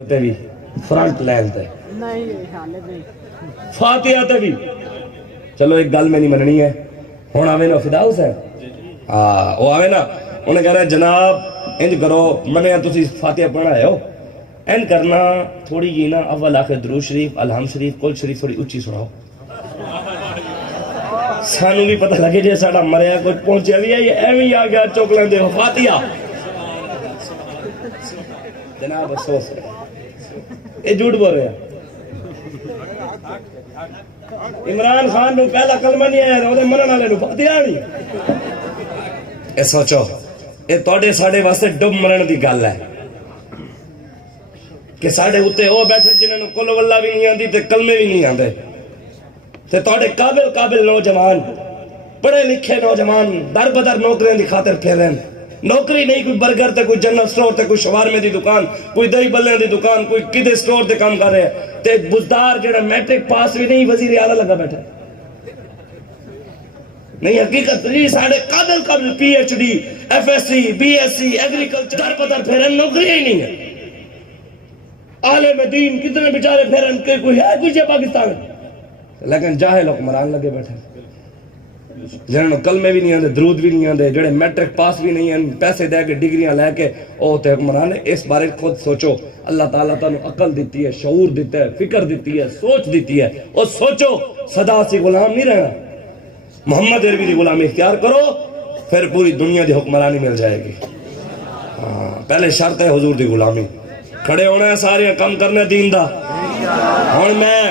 بھی front line تے فاتحہ تے بھی چلو ایک گل میں نہیں مننی ہے ہن آوے نا فدا حسین ہاں وہ آوے نا انہیں کہہ رہا ہے جناب انج کرو منیا تسی فاتحہ پڑھا ہو این کرنا تھوڑی جی نا اول آخر درود شریف الحمد شریف کل شریف تھوڑی اچھی سناؤ سانو بھی پتہ لگے جے ساڑا مریا کچھ پہنچیا بھی ہے یہ ایویں آ گیا چوکلیں دے فاتحہ جناب افسوس ہے یہ جھوٹ بول رہے ہیں عمران خان نو پہلا کلمہ نہیں آیا وہ منن والے نو فاتحہ نہیں اے سوچو اے تواڈے ساڈے واسطے ڈب مرن دی گل ہے کہ ساڈے اوتے او بیٹھے جنہاں نو کل واللہ بھی نہیں آندی تے کلمے بھی نہیں آندے تے تواڈے قابل نوجوان پڑھے لکھے نوجوان در بدر نوکریاں دی خاطر پھیرن نوکری نہیں کوئی برگر تے کوئی جنرل سٹور تے کوئی شوارمے دی دکان کوئی دہی بلے دی دکان کوئی کدے سٹور تے کام کر رہے تے بزدار جڑا میٹرک پاس بھی نہیں وزیر اعلیٰ لگا بیٹھا نہیں حقیقت نہیں ساڑھے قابل P H D F S C B S C agriculture در پتر پھیرن نوکری ہی نہیں ہے عالم دین کتنے بیچارے پھیرن کوئی ہے کچھ ہے پاکستان لیکن جاہل حکمران لگے بیٹھے جنہوں کلمے بھی نہیں آندے درود بھی نہیں آندے جڑے میٹرک پاس بھی نہیں ہیں پیسے دے کے ڈگریاں لے کے او تے حکمران اس بارے خود سوچو اللہ تعالیٰ تعالیٰ عقل دیتی ہے شعور دیتا ہے فکر دیتی ہے سوچ دیتی ہے اور سوچو صدا سی غلام نہیں رہنا محمد عربی دی غلامی اختیار کرو پھر پوری دنیا دی حکمرانی مل جائے گی پہلے شرط ہے حضور دی غلامی کھڑے ہونا ہے سارے کم کرنا دین دا ہن میں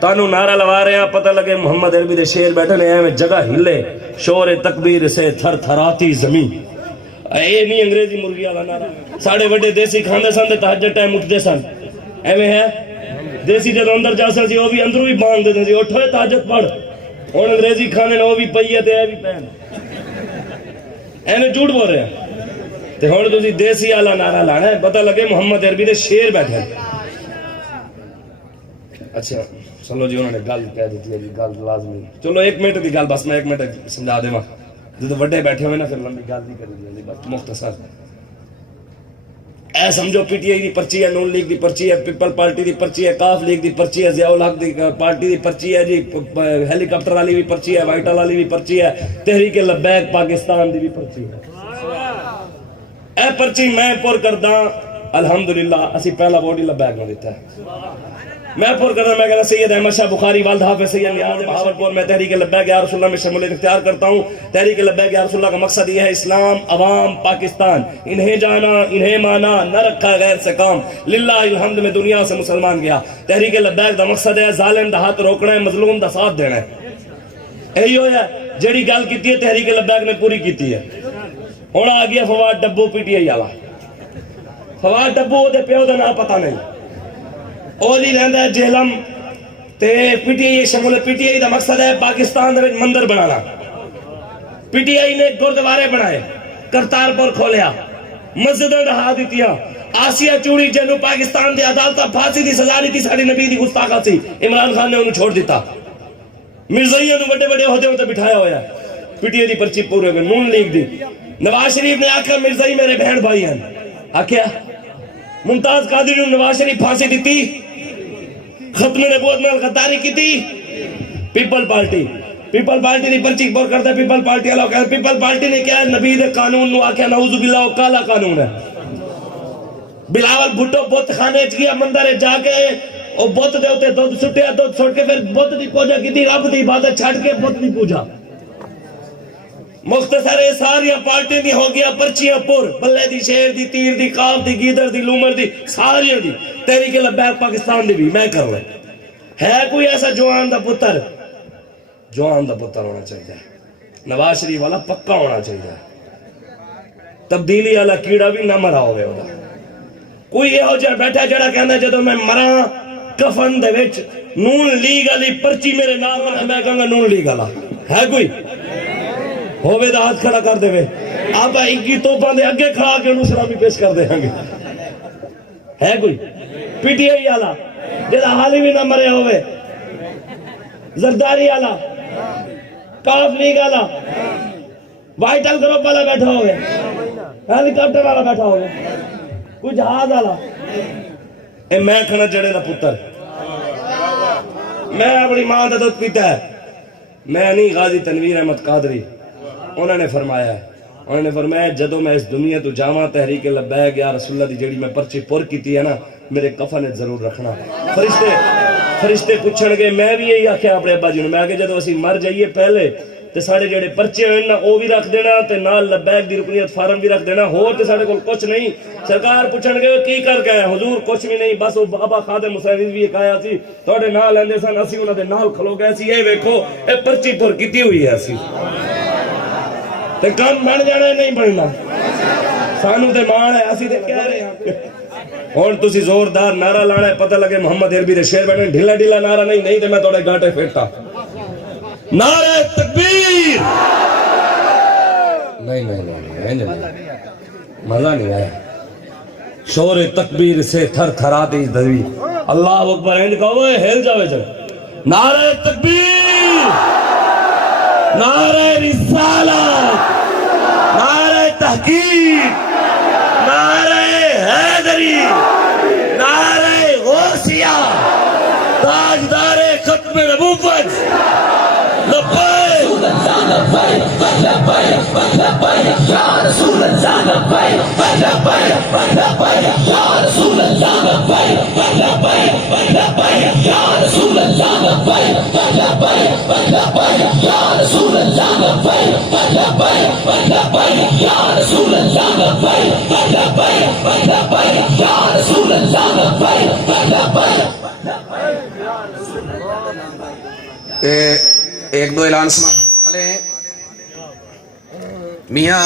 تانو نعرہ لوا رہے ہیں پتہ لگے محمد عربی دے شیر بیٹھے نے میں جگہ ہلے شور تکبیر سے تھر تھراتی زمین اے نہیں انگریزی مرغی والا نعرہ ساڑے وڈے دیسی کھاندے سن تے تہجد ٹائم اٹھدے سن ایویں ہے دیسی جدوں اندر جا سن سی او بھی اندروں ہی بانگ دے سی اٹھو تہجد پڑھ ہن انگریزی کھانے نے او بھی پئی ہے تے اے بھی پین ایویں جھوٹ بول رہے ہیں تے ہن تسی دیسی والا نعرہ لانا ہے پتہ لگے محمد عربی دے شیر بیٹھے اچھا چلو جی انہوں نے گل کہہ دیتی ہے جی گل لازمی چلو ایک منٹ دی گل بس میں ایک منٹ سمجھا دے جب وڈے بیٹھے ہوئے نا پھر لمبی گل نہیں کری دی بس مختصر اے سمجھو پی ٹی آئی دی پرچی ہے نون لیگ دی پرچی ہے پیپل پارٹی دی پرچی ہے کاف لیگ دی پرچی ہے ضیاء الحق دی پارٹی دی پرچی ہے جی ہیلی کاپٹر والی بھی پرچی ہے وائٹ والی بھی پرچی ہے تحریک لبیک پاکستان دی بھی پرچی ہے اے پرچی میں پر کرداں الحمدللہ اسی پہلا ووٹ ہی لبیک میں دیتا ہے میں پور کرنا میں کہنا سید احمد شاہ بخاری والد حافظ سید نیاز بہاولپور میں تحریک لبیک یا رسول اللہ میں شمولیت اختیار کرتا ہوں تحریک لبیک یا رسول اللہ کا مقصد یہ ہے اسلام عوام پاکستان انہیں جانا انہیں مانا نہ رکھا غیر سے کام للہ الحمد میں دنیا سے مسلمان گیا تحریک لبیک دا مقصد ہے ظالم دا ہاتھ روکنا ہے مظلوم دا ساتھ دینا ہے یہی ہویا جڑی گل کیتی ہے تحریک لبیک نے پوری کیتی ہے ہن آ گیا فواد ڈبو پی ٹی آئی والا فواد ڈبو دے پیو دا نام پتہ نہیں اولی رہندا ہے جہلم تے P T I شمول P T I دا مقصد ہے پاکستان دے مندر بنانا پی ٹی آئی نے گردوارے بنائے کرتارپور کھولیا مسجدیں ڈھا دیتیاں آسیہ چوڑی جنو پاکستان دے عدالتہ پھانسی دی سزا نہیں تھی ساڑی نبی دی گستاخا سی عمران خان نے انہوں چھوڑ دیتا مرزائیوں نے بڑے بڑے عہدے ہوتے بٹھایا ہویا پی ٹی آئی دی پرچی پورے ہوئے نون لیگ دی نواز شریف نے آکھا مرزائی میرے بہن بھائی ہیں آکھیا ممتاز قادری نے نواز شریف پھانسی دیتی ختم نبوت میں غداری کی تھی پیپل پارٹی دی پرچی پر کرتا ہے پیپل پارٹی اللہ کہتا ہے پیپل پارٹی نے کیا ہے نبی دے قانون نو آکھیا نعوذ باللہ کالا قانون ہے بلاول بھٹو بت خانے گیا مندر جا کے او بت دے ہوتے دودھ سٹیا دودھ سٹ کے پھر بت دی پوجا کی تھی رب دی عبادت چھڑ کے بت دی پوجا مختصر ساریاں پارٹی دی ہو گیا پرچیاں پور بلے دی شیر دی تیر دی قاف دی گیدر دی لومر دی ساریاں دی تحریک لبیک پاکستان دی بھی میں کر رہا ہے کوئی ایسا جوان دا پتر ہونا چاہیے نواز شریف والا پکا ہونا چاہیے تبدیلی والا کیڑا بھی نہ مرا ہوئے ہوگا کوئی یہ ہو جائے بیٹھا جڑا کہنا جدو میں مرا کفن دے وچ نون لیگ والی پرچی میرے نام میں کہوں گا نون لیگ والا ہے کوئی ہووے دا ہاتھ کھڑا کر دے وے آپ اکی توپاں دے اگے کھڑا کے انہوں سلامی پیش کر دے ہنگے ہے کوئی پی ٹی آئی والا جیسا حالی بھی نہ مرے ہوئے زرداری والا کاف لیگ والا وائٹل گروپ والا بیٹھا ہوئے ہیلی کاپٹر والا بیٹھا ہوئے کوئی جہاز والا اے میں کھنا جڑے دا پتر میں اپنی ماں دا دودھ پیتا ہے میں نہیں غازی تنویر احمد قادری انہوں نے فرمایا جدو میں اس دنیا تو جاواں تحریک لبیک یا رسول اللہ دی جڑی میں پرچی پور کیتی ہے نا میرے کفن ضرور رکھنا فرشتے پوچھن گے میں بھی یہی آکھیا اپنے ابا جی نے میں کہ جدو اسی مر جائیے پہلے تے ساڑے جڑے پرچے ہوئے نا وہ بھی رکھ دینا تے نال لبیک دی رکنیت فارم بھی رکھ دینا ہور تے ساڑے کول کچھ نہیں سرکار پوچھن گے کی کر گئے حضور کچھ بھی نہیں بس وہ بابا خادم حسین بھی ایک آیا سی تواڈے نال لیندے سن اسی انہاں دے نال کھلو گئے سی اے ویکھو اے پرچی پور کیتی ہوئی ہے اسی تے کام بن جانا نہیں بننا سانو تے مان ہے اسی تے کہہ رہے ہیں ہن تسی زوردار نعرہ لانا ہے پتہ لگے محمد عربی دے شعر بنے ڈھیلا ڈھیلا نعرہ نہیں تے میں تواڈے گاٹے پھیرتا نعرہ تکبیر نہیں مزہ نہیں آیا شور تکبیر سے تھر تھراتی دھوی اللہ اکبر اینڈ کہو ہل جاوے جب نعرہ تکبیر نعرہ رسالت نعرہ تحقیق نعرہ حیدری نعرہ غوثیہ تاجدار ختم نبوت ایک دو اعلان سمجھ والے ہیں میاں